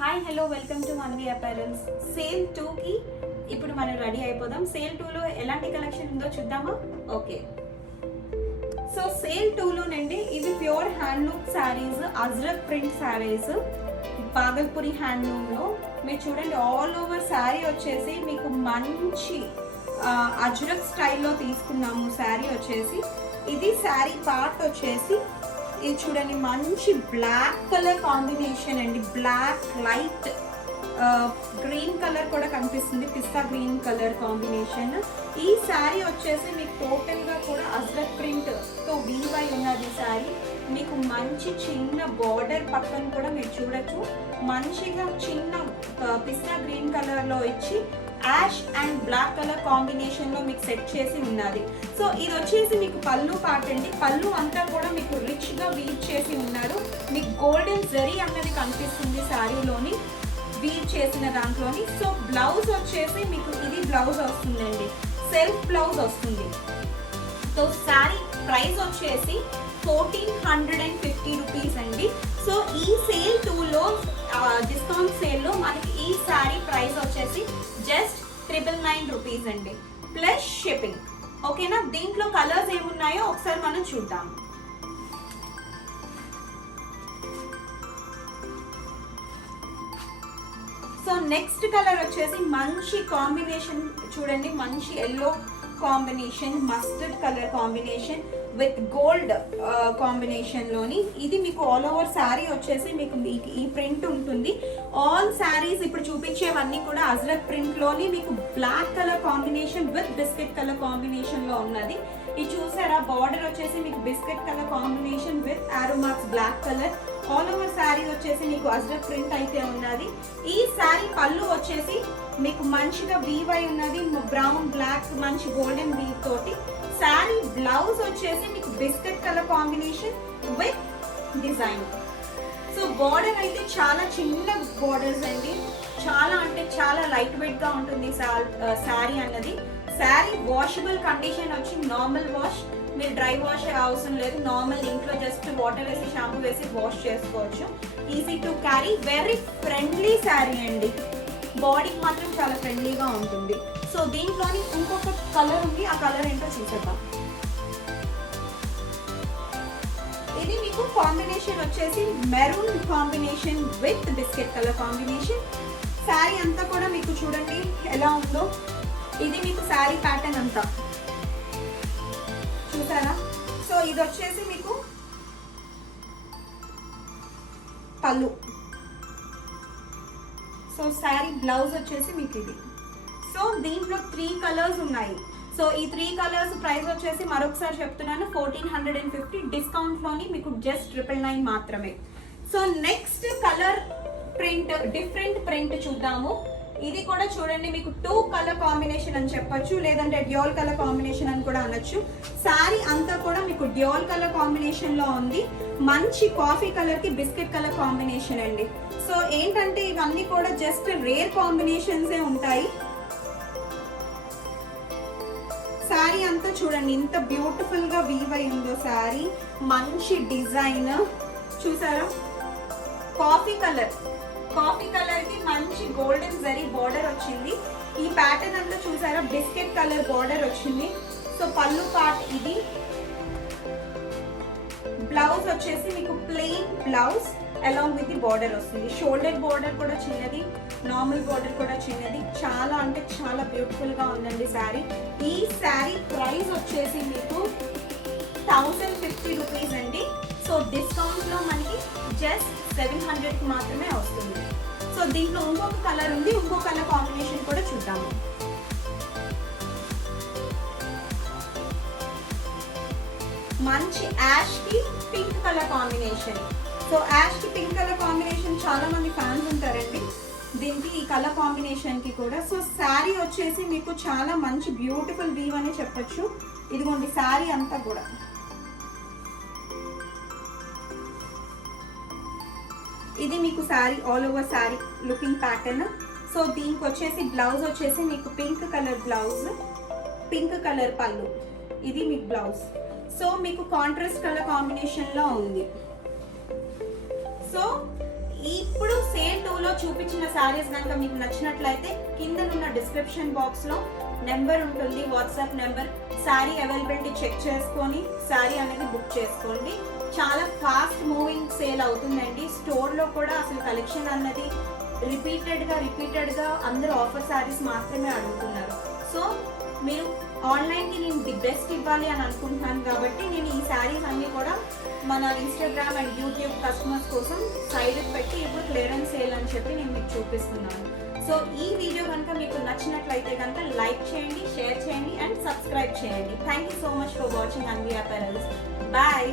Hi hello welcome to మనవి apparels. Sale 2కి ఇప్పుడు మనం రెడీ అయిపోదాం. సేల్ 2లో ఎలాంటి కలెక్షన్ ఉందో చూద్దామా? ఓకే, సో సేల్ 2లోనండి ఇవి pure handloom sarees, Ajrak print sarees, Bhagalpuri హ్యాండ్లూమ్లో. మీరు చూడండి, ఆల్ ఓవర్ శారీ వచ్చేసి మీకు మంచి అజ్రక్ స్టైల్లో తీసుకున్నాము. శారీ వచ్చేసి ఇది శారీ పార్ట్ వచ్చేసి ఇది చూడండి, మంచి బ్లాక్ కలర్ కాంబినేషన్ అండి. బ్లాక్ లైట్ గ్రీన్ కలర్ కూడా కనిపిస్తుంది, పిస్తా గ్రీన్ కలర్ కాంబినేషన్. ఈ శారీ వచ్చేసి మీకు టోటల్గా కూడా అజ్రక్ ప్రింట్తో వీవ్ అయి ఉన్నది శారీ. మీకు మంచి చిన్న బార్డర్ పక్కన కూడా మీరు చూడొచ్చు, మంచిగా చిన్న పిస్తా గ్రీన్ కలర్లో ఇచ్చి యాష్ అండ్ బ్లాక్ కలర్ కాంబినేషన్లో మీకు సెట్ చేసి ఉన్నది. సో ఇది వచ్చేసి మీకు పళ్ళు పార్ట్ అండి. పళ్ళు అంతా కూడా మీకు రిచ్గా వీవ్ చేసి ఉన్నారు. మీకు గోల్డెన్ జరీ అన్నది కనిపిస్తుంది శారీలోని, వీవ్ చేసిన దాంట్లోని. సో బ్లౌజ్ వచ్చేసి మీకు ఇది బ్లౌజ్ వస్తుందండి, సెల్ఫ్ బ్లౌజ్ వస్తుంది. సో శారీ ప్రైస్ వచ్చేసి 1450 రూపీస్ అండి. సో ఈ సేల్ 2లో డిస్కౌంట్ సేల్లో మనకి ఈ శారీ ప్రైస్ వచ్చేసి జస్ట్ 999 రూపీస్ అండి, ప్లస్ షిప్పింగ్. ఓకేనా? దీంట్లో కలర్స్ ఏమున్నాయో ఒకసారి మనం చూద్దాం. సో నెక్స్ట్ కలర్ వచ్చేసి మంచి కాంబినేషన్ చూడండి, మంచి yellow combination, mustard colour combination with gold కాంబినేషన్లోని. ఇది మీకు ఆల్ ఓవర్ శారీ వచ్చేసి మీకు ఈ ప్రింట్ ఉంటుంది. ఆల్ శారీస్ ఇప్పుడు చూపించేవన్నీ కూడా అజ్రక్ ప్రింట్లోని మీకు black colour combination with biscuit colour కాంబినేషన్లో ఉన్నది. ఇది చూసారా, బార్డర్ వచ్చేసి మీకు biscuit colour combination with arrow marks black colour. All over sari వచ్చేసి మీకు అజ్రక్ ప్రింట్ అయితే ఉన్నది. ఈ శారీ పళ్ళు వచ్చేసి మీకు మంచిగా వీవ్ అయి ఉన్నది, బ్రౌన్ బ్లాక్ మంచి గోల్డెన్ వీవ్ తోటి. శారీ బ్లౌజ్ వచ్చేసి మీకు biscuit colour combination with design. So border అయితే చాలా చిన్న బార్డర్స్ అండి, చాలా అంటే చాలా లైట్ వెయిట్ గా ఉంటుంది శారీ అన్నది. శారీ వాషబుల్ కండిషన్ వచ్చి నార్మల్ వాష్, మీరు డ్రై వాష్ అవసరం లేదు. నార్మల్ ఇంట్లో జస్ట్ వాటర్ వేసి షాంపూ వేసి వాష్ చేసుకోవచ్చు. Easy to carry, very friendly sari అండి. బాడీకి మాత్రం చాలా ఫ్రెండ్లీగా ఉంటుంది. సో దీంట్లోని ఇంకొక కలర్ ఉంది, ఆ కలర్ ఏంటో చూసేద్దాం. ఇది మీకు కాంబినేషన్ వచ్చేసి maroon combination with biscuit colour combination. Sari అంతా కూడా మీకు చూడండి ఎలా ఉందో. ఇది మీకు శారీ ప్యాటర్న్ అంతా చూసారా. సో ఇది వచ్చేసి మీకు పళ్ళు. సో శారీ బ్లౌజ్ వచ్చేసి మీకు ఇది. సో దీంట్లో 3 కలర్స్ ఉన్నాయి. సో ఈ 3 కలర్స్ ప్రైస్ వచ్చేసి మరొకసారి చెప్తున్నాను, 1450. డిస్కౌంట్లోని మీకు జస్ట్ 999 మాత్రమే. So next colour print, different print చూద్దాము. ఇది కూడా చూడండి, మీకు 2 కలర్ కాంబినేషన్ అని చెప్పొచ్చు, లేదంటే డ్యూయల్ కలర్ కాంబినేషన్ అని కూడా అనొచ్చు. శారీ అంతా కూడా మీకు డ్యూయల్ కలర్ కాంబినేషన్లో ఉంది. మంచి కాఫీ కలర్కి బిస్కెట్ కలర్ కాంబినేషన్ అండి. సో ఏంటంటే ఇవన్నీ కూడా జస్ట్ రేర్ కాంబినేషన్సే ఉంటాయి. శారీ అంతా చూడండి ఎంత బ్యూటిఫుల్గా వీవ్ అయి ఉందో శారీ. మంచి డిజైన్ చూసారా, కాఫీ కలర్ కి మంచి గోల్డెన్ జరీ బార్డర్ వచ్చింది. ఈ ప్యాటర్న్ అంతా చూసారా, బిస్కెట్ కలర్ బార్డర్ వచ్చింది. సో పళ్ళు పార్ట్ ఇది. బ్లౌజ్ వచ్చేసి మీకు plain blouse along with the border వస్తుంది. షోల్డర్ బార్డర్ కూడా చిన్నది, నార్మల్ బార్డర్ కూడా చిన్నది. చాలా అంటే చాలా బ్యూటిఫుల్ గా ఉందండి శారీ. ఈ శారీ ప్రైస్ వచ్చేసి మీకు 1050 రూపీస్ అండి. సో డిస్కౌంట్ లో మనకి జస్ట్ 700 మాత్రమే వస్తుంది. సో దీంట్లో ఇంకొక కలర్ ఉంది, ఇంకొక కలర్ కాంబినేషన్ కూడా చూద్దాము. మంచి యాష్ కి pink colour combination. So ash కి పింక్ కలర్ కాంబినేషన్ చాలా మంది ఫ్యాన్స్ ఉంటారండి దీనికి, ఈ కలర్ కాంబినేషన్ కి కూడా. సో శారీ వచ్చేసి మీకు చాలా మంచి బ్యూటిఫుల్ వీవ్ అని చెప్పొచ్చు. ఇదిగోండి శారీ అంతా కూడా ఇది మీకు sari all over sari looking pattern. So దీనికి వచ్చేసి బ్లౌజ్ వచ్చేసి మీకు pink colour blouse, pink colour పళ్ళు, ఇది మీకు బ్లౌజ్. సో మీకు కాంట్రాస్ట్ కలర్ కాంబినేషన్ లో ఉంది. సో ఈ ఇప్పుడు సేల్ 2లో చూపించిన శారీస్ కనుక మీకు నచ్చినట్లయితే కింద ఉన్న డిస్క్రిప్షన్ బాక్స్లో నెంబర్ ఉంటుంది, WhatsApp number. Sari availability check చేసుకొని శారీ అనేది బుక్ చేసుకోండి. చాలా ఫాస్ట్ మూవింగ్ సేల్ అవుతుందండి. స్టోర్లో కూడా అసలు కలెక్షన్ అన్నది రిపీటెడ్గా అందరూ ఆఫర్ శారీస్ మాత్రమే అడుగుతున్నారు. సో మీరు ఆన్లైన్కి నేను ది బెస్ట్ ఇవ్వాలి అని అనుకుంటున్నాను కాబట్టి నేను ఈ శారీస్ అన్నీ కూడా మన ఇన్స్టాగ్రామ్ అండ్ యూట్యూబ్ కస్టమర్స్ కోసం సైడ్కి పెట్టి ఇప్పుడు క్లియరెన్స్ సేల్ అని చెప్పి నేను మీకు చూపిస్తున్నాను. సో ఈ వీడియో కనుక మీకు నచ్చినట్లయితే కనుక లైక్ చేయండి, షేర్ చేయండి అండ్ సబ్స్క్రైబ్ చేయండి. Thank you so much for watching Anvi apparels. Bye.